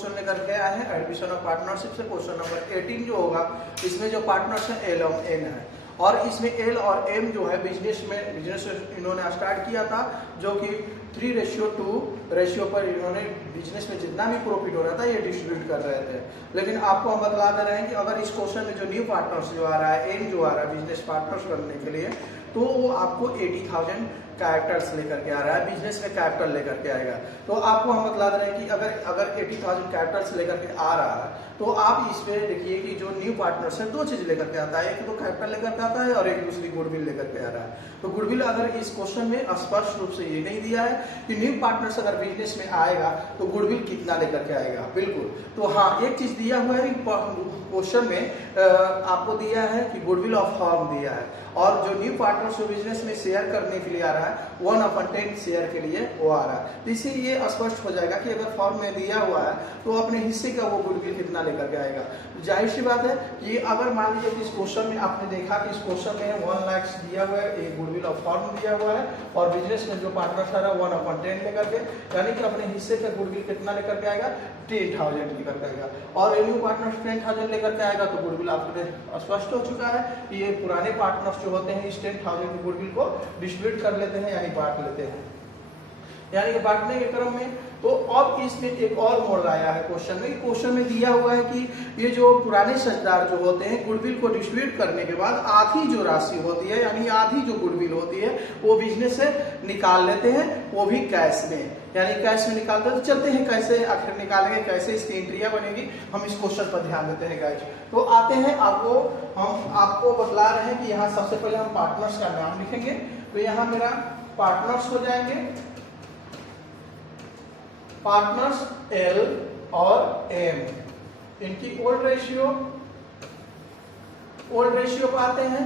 Question लेकर के आए हैं एडमिशन ऑफ पार्टनरशिप से। क्वेश्चन नंबर 18 जो होगा इसमें जो पार्टनर्स है एल और एन है, और इसमें एल और एम जो है बिजनेस इन्होंने स्टार्ट किया था जो कि 3:2 रेशियो पर इन्होंने बिजनेस में जितना भी प्रॉफिट हो रहा था ये डिस्ट्रीब्यूट कर रहे थे। लेकिन आपको हम बतला दे रहे हैं कि अगर इस क्वेश्चन में जो न्यू पार्टनर्स जो आ रहा है, एम जो आ रहा है बिजनेस पार्टनर्स बनने के लिए, तो वो आपको 80,000 कैरेक्टर्स लेकर के आ रहा है, बिजनेस में कैपिटल लेकर के आएगा। तो आपको हम बतला दे रहे हैं कि अगर 80,000 कैरेक्टर्स लेकर के आ रहा है तो आप इस पे देखिए कि जो न्यू पार्टनर्स है दो चीज लेकर के आता है, एक तो कैपिटल लेकर के आता है और एक दूसरी गुडविल लेकर के आ रहा है। तो गुडविल अगर इस क्वेश्चन में स्पष्ट रूप से ये नहीं दिया है कि न्यू पार्टनर्स अगर बिजनेस में आएगा तो गुडविल कितना लेकर के आएगा, बिल्कुल। तो हाँ, एक चीज दिया हुआ है क्वेश्चन में आपको दिया है कि गुडविल ऑफ फर्म दिया है, और जो न्यू पार्टनर्स जो बिजनेस में शेयर करने के लिए आ रहा है 1/10 शेयर के लिए वो आ रहा है। तो इससे ये स्पष्ट हो जाएगा कि अगर फर्म में दिया हुआ है तो अपने हिस्से का वो गुडविल कितना लेकर के आएगा। जाहिर सी बात है कि अगर मान लीजिए कि इस क्वेश्चन में आपने देखा कि इस क्वेश्चन में 1 लाख दिया हुआ है, एक गुडविल ऑफ फर्म दिया हुआ है, और बिजनेस में जो पार्टनर्स आ रहा है 1/10 लेकर के, यानी कि अपने हिस्से का गुडविल कितना लेकर के आएगा 10,000 लेकर के आएगा। और न्यू पार्टनर्स 10,000 लेकर के आएगा तो गुडविल आपको स्पष्ट हो चुका है कि ये पुराने पार्टनर्स जो होते हैं इस 10,000 के गुडविल को डिस्ट्रीब्यूट कर लेते हैं, यानी बांट लेते हैं, यानी कि बांटने के क्रम में। तो अब इसमें एक और मोड़ आया है क्वेश्चन में। क्वेश्चन में दिया हुआ है कि ये जो पुराने साझेदार जो होते हैं गुडविल को डिस्ट्रीब्यूट करने के बाद आधी जो राशि होती है, यानी आधी जो गुडविल होती है वो बिजनेस से निकाल लेते हैं, वो भी कैश में, यानी कैश में निकालते हैं। तो चलते हैं कैसे आखिर निकालेंगे, कैसे इसकी एंट्रियां बनेगी, हम इस क्वेश्चन पर ध्यान देते हैं गाइस। तो आते हैं, हम आपको बतला रहे हैं कि यहाँ सबसे पहले हम पार्टनर्स का नाम लिखेंगे। तो यहाँ मेरा पार्टनर्स हो जाएंगे पार्टनर्स एल और एम, इनकी ओल्ड रेशियो पर आते हैं।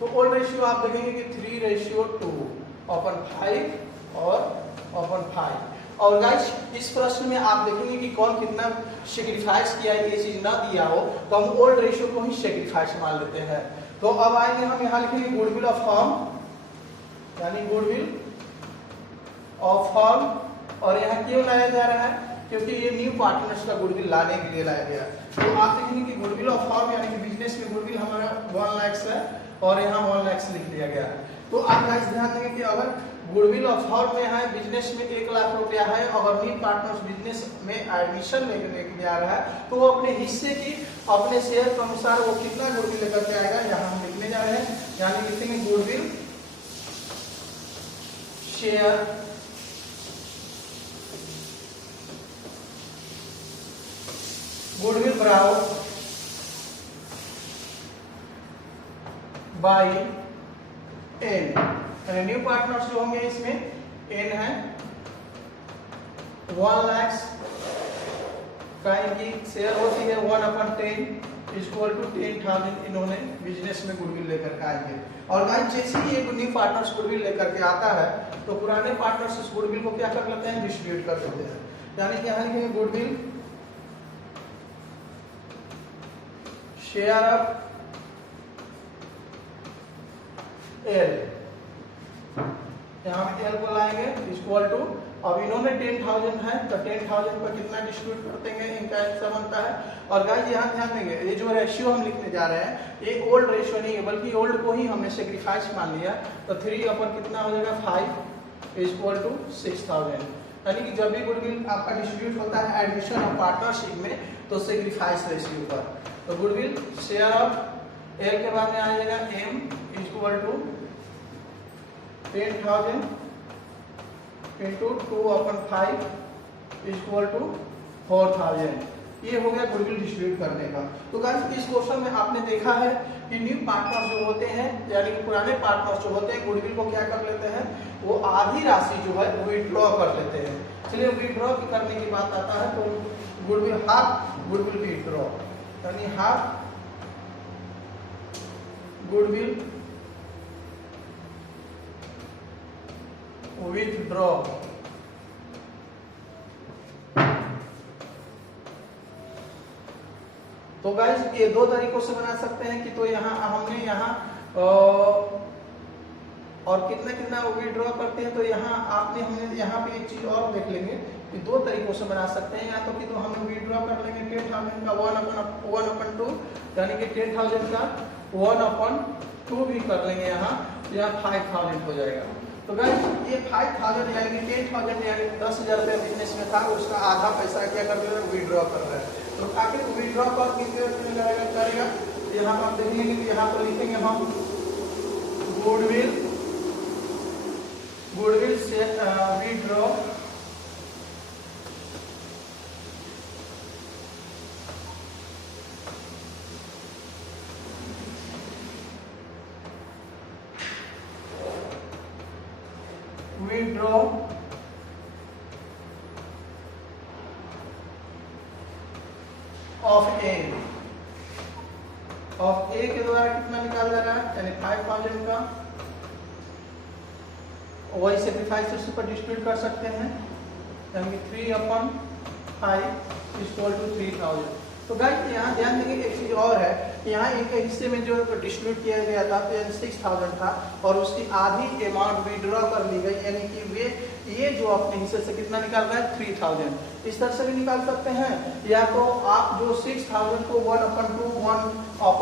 तो ओल्ड रेशियो आप देखेंगे कि 3:2/5 और 5। और गाइस इस प्रश्न में आप देखेंगे कि कौन कितना सेक्रीफाइस किया है, ये चीज ना दिया हो तो हम ओल्ड रेशियो को ही सेक्रीफाइस मान लेते हैं। तो अब आएंगे हम यहाँ लिखेंगे गुडविल ऑफ फर्म, यानी गुडविल ऑफ फर्म, और यहाँ क्यों लाया जा रहा है, क्योंकि ये न्यू पार्टनर्स का गुडविल लाने के लिए लाया गया। तो आप देखेंगे कि गुडविल ऑफ फर्म यानी कि बिजनेस में गुडविल हमारा 1 लाख है और यहाँ 1 लाख लिख दिया गया है। तो आप गाइस ध्यान देंगे कि अगर गुडविल ऑफ फर्म में है, बिजनेस में 1 लाख रुपया है, अगर न्यू पार्टनर्स बिजनेस में एडमिशन लेने के लिए आ रहा है तो वो अपने हिस्से की अपने शेयर के अनुसार वो कितना गुडविल लेकर के आएगा, यहाँ हम लिखने जा रहे हैं, यानी लिखेंगे goodwill share goodwill brought by N, new partners जो होंगे इसमें एन है 1 लाख का इनकी शेयर होती है 1/10 इक्वल टू 10,000 इन्होंने बिजनेस में गुडविल लेकर के आएंगे। और गाइस जैसे ही एक न्यू पार्टनर्स गुडविल लेकर के आता है तो पुराने पार्टनर्स इस गुडविल को क्या कर लेते हैं, डिस्ट्रीब्यूट कर देते हैं, यानी कि यहाँ लिखेंगे गुडविल शेयर ऑफ एल, यहाँ पे एल को लाएंगे इक्वल टू, अब इन्होंने 10,000 है तो 10,000 पर कितना डिस्ट्रीब्यूट कर देंगे, इनका ऐसा बनता है। और गाइस यहाँ ध्यान देंगे ये जो रेशियो हम लिखने जा रहे हैं ये ओल्ड रेशियो नहीं है, बल्कि ओल्ड को ही हमने सेक्रीफाइस मान लिया। तो 3 अपन कितना हो जाएगा 5 इक्वल टू 6,000, यानी कि जब भी गुडविल आपका डिस्ट्रीब्यूट होता है एडमिशन और पार्टनरशिप में तो सेक्रीफाइस रेशियो पर। तो गुडविल शेयर ऑफ एल के बाद में आ जाएगा M equal to 10,000 into 2/5 equal to 4,000। ये हो गया गुडविल डिस्ट्रीब्यूट करने का। तो गाइस इस क्वेश्चन में आपने देखा है कि न्यू पार्टनर्स जो होते हैं, यानी कि पुराने पार्टनर्स जो होते हैं गुडविल को क्या कर लेते हैं, वो आधी राशि जो है वो विड्रॉ कर लेते हैं। चलिए विड्रॉ करने की बात आता है तो गुडविल हाफ गुडविल विड्रॉ, यानी हाफ गुडविल विथड्रॉ। तो गाइस ये दो तरीकों से बना सकते हैं कि तो यहाँ हमने यहाँ और कितना कितना विड्रॉ करते हैं। तो यहाँ आपने हमने यहाँ पे एक चीज और देख लेंगे कि दो तरीकों से बना सकते हैं, या तो कि तो हम विड्रॉ कर लेंगे 10,000 का 1/2, यानी कि 10,000 का 1/2 भी कर लेंगे यहाँ, तो यहाँ 5,000 हो जाएगा। तो गाइस ये 5,000 यानी कि 10,000 यानी 10,000 रुपये बिजनेस में था, उसका आधा पैसा क्या कर रहे हैं, विड्रॉ कर रहे हैं। तो आखिर विड्रॉ कर कितने करेगा, यहाँ पर आप देखेंगे कि यहाँ पर लिखेंगे हम गुडविल से विड्रॉ ऑफ ए के द्वारा कितना निकाल जा रहा है, यानी 5,000 का, वही से 5 से पर डिस्ट्रीब्यूट कर सकते हैं, यानी कि 3/5 = 3,000। तो गाइस यहाँ ध्यान देंगे एक चीज और है, यहाँ एक हिस्से में जो डिस्ट्रीब्यूट किया गया था तो यानी 6,000 था, और उसकी आधी अमाउंट विड्रॉ कर ली गई, यानी कि ये जो अपने हिस्से से कितना निकाल रहा है, 3,000। इस तरह से भी निकाल सकते हैं, या तो आप जो 6,000 को 1/2 और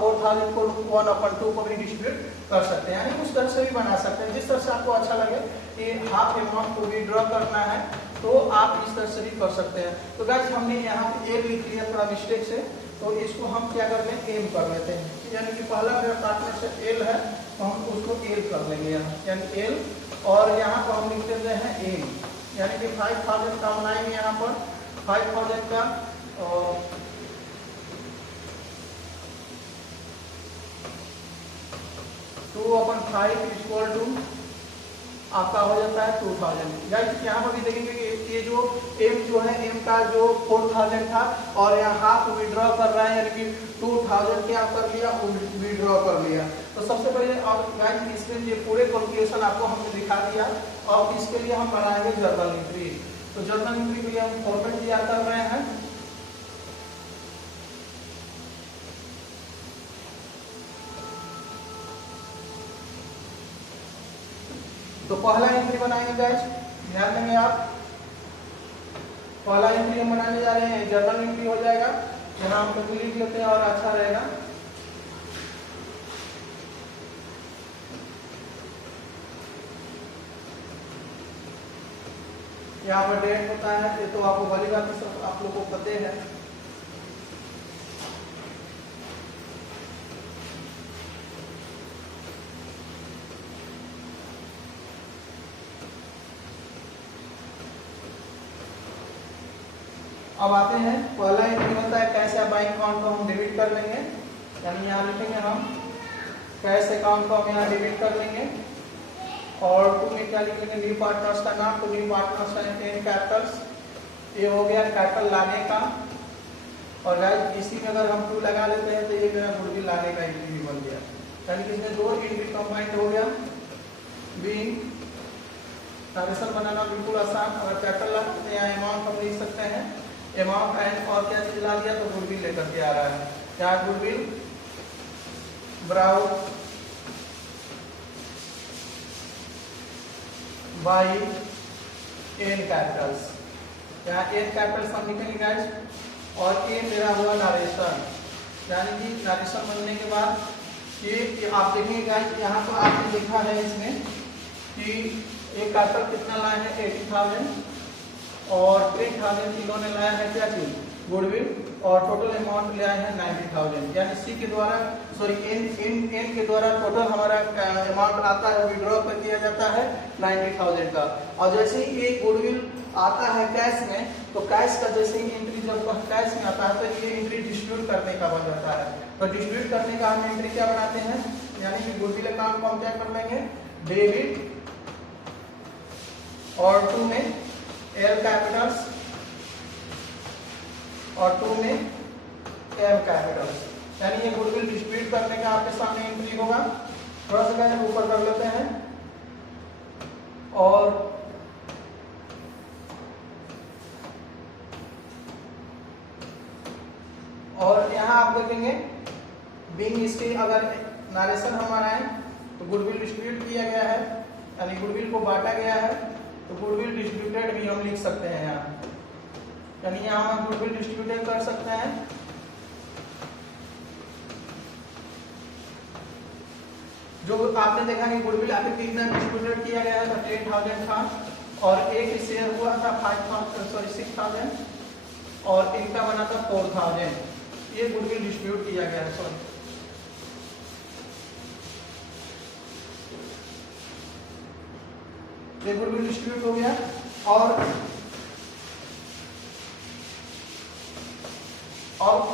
4,000 को 1/2 को भी डिस्ट्रीब्यूट कर सकते हैं, यानी उस तरह से भी बना सकते हैं, जिस तरह से आपको अच्छा लगे कि हाफ अमाउंट को विड्रॉ करना है तो आप इस तरह से भी कर सकते हैं। तो गाइस हमने यहाँ पे ए लिख लिया थोड़ा मिस्टेक से, तो इसको हम क्या कर लें, एम कर लेते हैं, यानी कि पहला मेरा पार्टनर से एल है तो हम उसको एल कर लेंगे यहाँ, यानी एल, और यहाँ पर हम लिख देते हैं एम, यानी कि 5,000 का बनाएंगे यहाँ पर 5,000 का 2/5 आपका हो जाता है 2,000। गाइस यहाँ पर भी देखेंगे कि ये जो एम जो है, एम का जो 4,000 था और यहाँ हाफ विड्रॉ कर रहा है, यानी कि 2,000 क्या कर लिया, विड्रॉ कर लिया। तो सबसे पहले अब गाइस इसमें ये पूरे कैलकुलेशन आपको हमने दिखा दिया। अब इसके लिए हम बनाएंगे जर्नल एंट्री। तो जर्नल एंट्री के लिए हम फॉर्मेट तैयार कर रहे हैं। तो पहला एंट्री बनाएंगे गाइस, ध्यान देंगे आप, पहला एंट्री हम बनाने जा रहे हैं, जर्नल एंट्री हो जाएगा, यहाँ हम लोग लिख लेते हैं और अच्छा रहेगा। यहाँ पर डेट होता है, ये तो आपको भली बात सब आप लोगों को पते हैं। अब आते हैं, पहला एंट्री होता है कैश या बैंक अकाउंट को हम डेबिट कर लेंगे, यानी यहाँ लिखेंगे हम कैश अकाउंट को हम यहाँ डेबिट कर लेंगे, और टू में क्या लिखेंगे, न्यू पार्टनर्स का नाम, तो न्यू पार्टनर्स का इन कैपिटल्स, ये हो गया कैपिटल लाने का। और गाइस इसी में अगर हम 2 लगा लेते हैं तो ये मेरा गुडविल लाने का एंट्री बन गया, यानी कि इसमें 2 एंट्री कंबाइंड हो गया। बीइंग नरेशन बनाना बिल्कुल आसान, अगर कैपिटल या अमाउंट हम लिख सकते हैं, अमाउंट एंड और क्या चीज ला लिया तो गुडविल लेकर के आ रहा है, यहाँ goodwill brought by N capitals, यहाँ एन कैपिटल्स हम लिखेंगे गाइस, और ये मेरा हुआ नरेशन, यानी कि नरेशन बनने के बाद ये आप देखेंगे गाइस, यहाँ पर आपने लिखा है इसमें कि एक कैपिटल कितना लाए हैं 80,000, और 3,000 इन्होंने लाया है क्या चीज, गुडविल, और टोटल अमाउंट लिया है 90,000, यानी सी के द्वारा सॉरी एन के द्वारा टोटल हमारा अमाउंट आता है, विड्रॉ पर किया जाता है 90,000 का। और जैसे ही ये गुडविल आता है कैश में, तो कैश का जैसे ही एंट्री जब कैश में आता है तो ये एंट्री डिस्ट्रीब्यूट करने का बन जाता है। तो डिस्ट्रीब्यूट करने का हम एंट्री क्या बनाते हैं, यानी कि गुडविल अकाउंट को हम क्या कर लेंगे, डेबिट, और 2 में एल कैपिटल्स, और 2 में एम कैपिटल्स, यानी ये गुडविल डिस्ट्रीब्यूट करने का आपके सामने एंट्री होगा। थोड़ा सा ऊपर कर लेते हैं, और यहाँ आप देखेंगे बीइंग इसके अगर नरेशन हमारा है तो गुडविल डिस्ट्रीब्यूट किया गया है, यानी गुडविल को बांटा गया है, तो गुडविल डिस्ट्रीब्यूटेड भी हम लिख सकते हैं यहाँ, यानी यहाँ हम गुडविल डिस्ट्रीब्यूटेड कर सकते हैं। जो आपने देखा कि गुडविल आखिर कितना डिस्ट्रीब्यूटेड किया गया था, 10,000 था और एक शेयर हुआ था 6,000 और इनका बना था 4,000। ये गुडविल डिस्ट्रीब्यूट किया गया है, सॉरी। ये गुडविल डिस्ट्रीब्यूट हो गया। और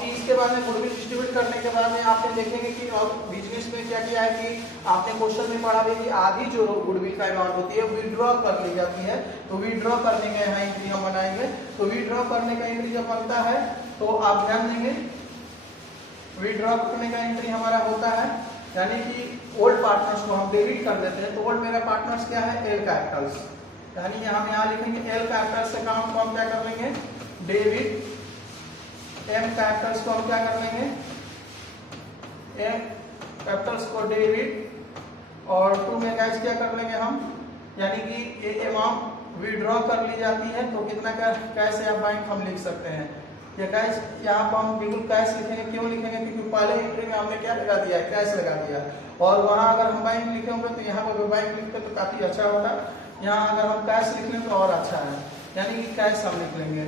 इसके बाद में गुडविल डिस्ट्रीब्यूट करने के बाद में आपने देखेंगे कि और बिजनेस में क्या किया है कि आपने क्वेश्चन में पढ़ा है कि आधी जो गुडविल का अमाउंट होती है विड्रॉ कर ली जाती है। तो विड्रॉ करने का यहाँ एंट्री हम बनाएंगे। तो विड्रॉ करने का एंट्री जब बनता है तो आप ध्यान देंगे, विड्रॉ करने का एंट्री हमारा होता है, यानी कि ओल्ड पार्टनर्स को हम डेबिट कर देते हैं। तो ओल्ड मेरा पार्टनर्स क्या है, एल कैपिटल्स, यानी हम यहाँ लिखेंगे एल कैपिटल्स अकाउंट को हम क्या कर लेंगे, डेबिट। एम कैपिटल्स को हम क्या कर लेंगे, एम कैपिटल्स को डेबिट। और टू में गाइस क्या कर लेंगे हम, यानी कि ये अमाउंट विड्रॉ कर ली जाती है तो कितना कैश या बैंक हम लिख सकते हैं। या गाइस यहाँ पर हम बिल्कुल कैश लिखेंगे, क्यों लिखेंगे, क्योंकि पहले एंट्री में हमने क्या लगा दिया है, कैश लगा दिया। और वहाँ अगर हम बैंक लिखे होंगे तो यहाँ पर बैंक लिखते तो काफी अच्छा होता, यहाँ अगर हम कैश लिख लें तो और अच्छा है, यानी कि कैश हम लिख लेंगे।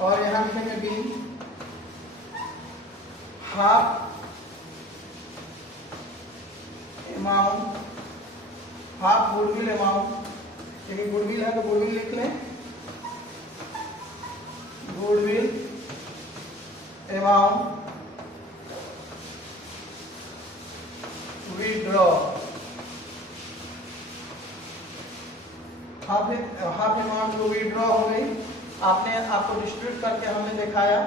और यहाँ लिखेंगे B half amount, half goodwill amount, क्योंकि गुडविल है तो गुडविल लिख लें, goodwill amount withdraw. Half amount जो विड्रॉ हो गई, आपको डिस्ट्रीब्यूट करके हमने दिखाया,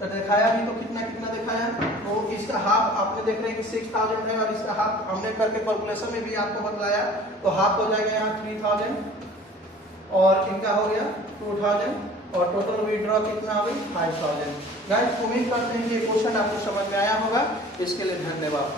तो दिखाया भी तो कितना कितना दिखाया। तो इसका हाफ आपने देख रहे हैं कि 6,000 है और इसका हाफ हमने करके कैलकुलेशन में भी आपको बतलाया। तो हाफ हो जाएगा यहाँ 3,000 और इनका हो गया 2,000 और टोटल विड्रॉ कितना हो गई 5,000। गाइस उम्मीद करते हैं कि ये क्वेश्चन आपको समझ में आया होगा। इसके लिए धन्यवाद।